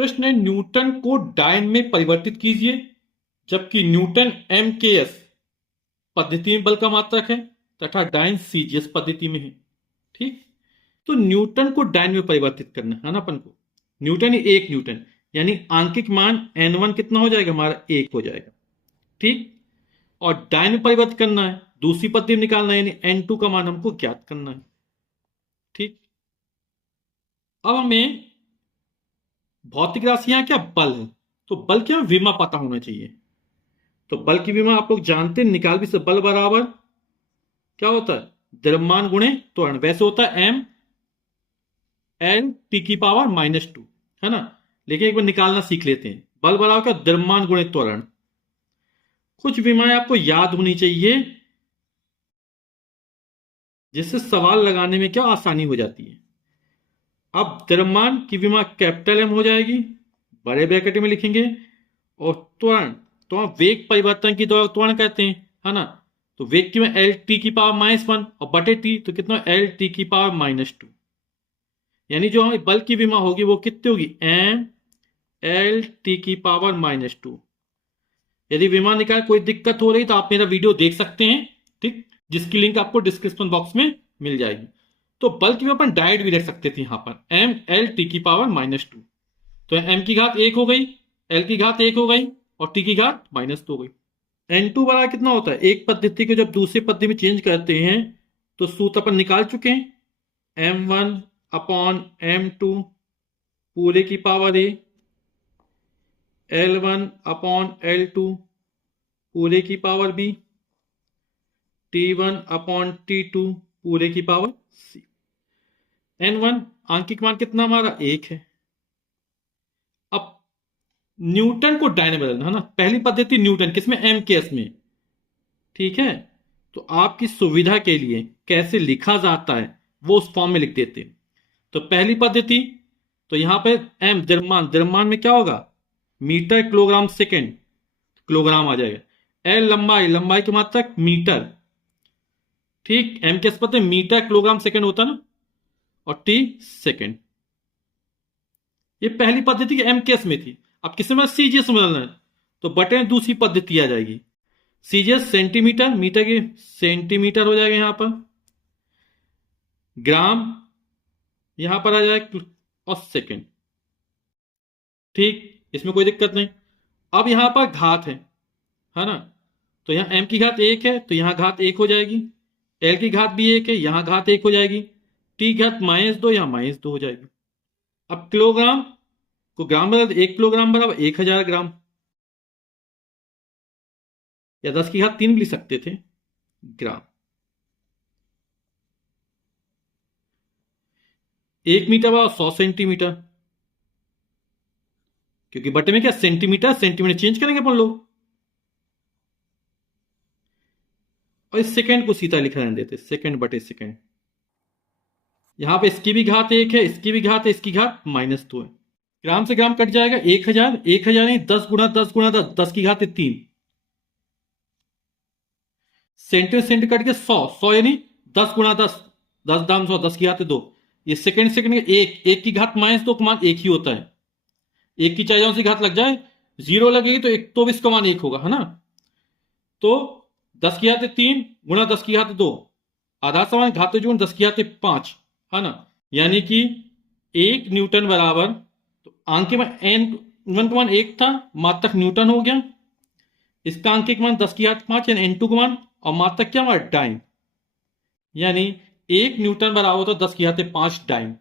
प्रश्न है न्यूटन को डायन में परिवर्तित कीजिए, जबकि न्यूटन एमकेएस पद्धति में बल का मात्रक है तथा डायन सीजीएस पद्धति में है। ठीक, तो न्यूटन को डायन में परिवर्तित करना है ना अपन को। न्यूटन ही एक न्यूटन, यानी आंकिक मान n1 कितना हो जाएगा हमारा, 1 हो जाएगा। ठीक, और डायन में परिवर्तित करना है, दूसरी पद्धति में निकालना है, यानी n2 का मान हमको ज्ञात करना है। ठीक, अब हमें भौतिक राशियां क्या, बल है, तो बल क्या, विमा पता होना चाहिए। तो बल की विमा आप लोग जानते हैं, निकाल भी से बल बराबर क्या होता है, द्रव्यमान गुणे त्वरण। वैसे होता है m l t की पावर -2, है ना। लेकिन एक बार निकालना सीख लेते हैं। बल बराबर क्या, द्रव्यमान गुणे त्वरण। कुछ विमाएं आपको याद होनी चाहिए जिससे सवाल लगाने में क्या आसानी हो जाती है। अब द्रव्यमान की विमा कैपिटल M हो जाएगी, बड़े ब्रैकेट में लिखेंगे। और त्वरण, तो वेग परिवर्तन की दौड़ त्वरण कहते हैं, है ना। तो वेग की में एल टी की पावर -1 और बटे टी, तो कितना, एल टी की पावर -2। यानी जो हमारी बल की विमा होगी वो कितनी होगी, एम एल टी की पावर -2। यदि विमा निकाल कोई दिक्कत हो रही तो आप मेरा वीडियो देख सकते हैं, ठीक, जिसकी लिंक आपको डिस्क्रिप्शन बॉक्स में मिल जाएगी। तो बल की अपन डायरेक्ट भी रख सकते थे यहां पर, एम एल टी की पावर -2। तो एम की घात 1 हो गई, एल की घात 1 हो गई और टी की घात -2 हो गई। n2 बड़ा कितना होता है, एक पद्धति को जब दूसरी पद्धति में चेंज करते हैं तो सूत्र अपन निकाल चुके हैं, m1 अपॉन m2 पूरे की power a, L1 upon L2 पूरे की power b, T1 upon T2 पूरे की पावर c। n1 आंकिक मान कितना हमारा, 1 है। अब न्यूटन को डायन में बदलना है ना। पहली पद्धति न्यूटन किसमें, एम केस में, ठीक है। तो आपकी सुविधा के लिए कैसे लिखा जाता है वो उस फॉर्म में लिख देते हैं। तो पहली पद्धति, तो यहां पे एम द्रव्यमान, द्रव्यमान में क्या होगा, मीटर किलोग्राम सेकेंड, किलोग्राम आ जाएगा। एल लंबाई, लंबाई की मात्रक मीटर, ठीक, एम के पता है मीटर किलोग्राम सेकेंड होता ना, और टी सेकेंड। ये पहली पद्धति की एम केस में थी। अब किस में सीजीएस में बदलना है, तो बटे दूसरी पद्धति आ जाएगी, सीजीएस सेंटीमीटर, मीटर की सेंटीमीटर हो जाएगा यहां पर, ग्राम यहां पर आ जाएगा और सेकेंड। ठीक, इसमें कोई दिक्कत नहीं। अब यहां पर घात है ना। तो यहां m की घात 1 है तो यहां घात 1 हो जाएगी, l की घात भी 1 है, यहां घात 1 हो जाएगी, t घात -2 यहां -2 हो जाएगी। अब किलोग्राम को ग्राम बदल, 1 किलोग्राम बराबर 1000 ग्राम, या 10 की घात 3 भी लिख सकते थे ग्राम। 1 मीटर बराबर 100 सेंटीमीटर, क्योंकि बटे में क्या सेंटीमीटर, सेंटीमीटर चेंज करेंगे अपन लोग। और इस सेकंड को सीधा लिखा रहने देते, सेकंड बटे सेकंड। यहां पे इसकी भी घात 1 है, इसकी भी घात है, इसकी घात -2 है। ग्राम से ग्राम कट जाएगा, 1000, 1000 नहीं 10 गुणा 10 गुणा 10, 10 की घात 3। सेंटीमीटर सेंट कट के 100, 100 यानी 10 गुणा 10, 10 दाम 100, 10 की घात 2। ये सेकंड सेकंड एक, एक की घात -2 का मान 1 ही होता है। एक की चाहे सी घात लग जाए, 0 लगेगी तो एक तो भी इसका मान 1 होगा, है ना। तो 10 की घात 3 गुणा 10 की घात 2, आधा समान घात जोड़ 10 की घात 5, है ना। यानी कि 1 न्यूटन बराबर, तो आंके में n1 का मान 1 था, मात्रक न्यूटन हो गया। इसका आंकिक मान 10 की घात 5 यानी n2 का मान, और मात्रक क्या हमारा, डाइन। यानी 1 न्यूटन बराबर होता 10 की घात 5 डाइन।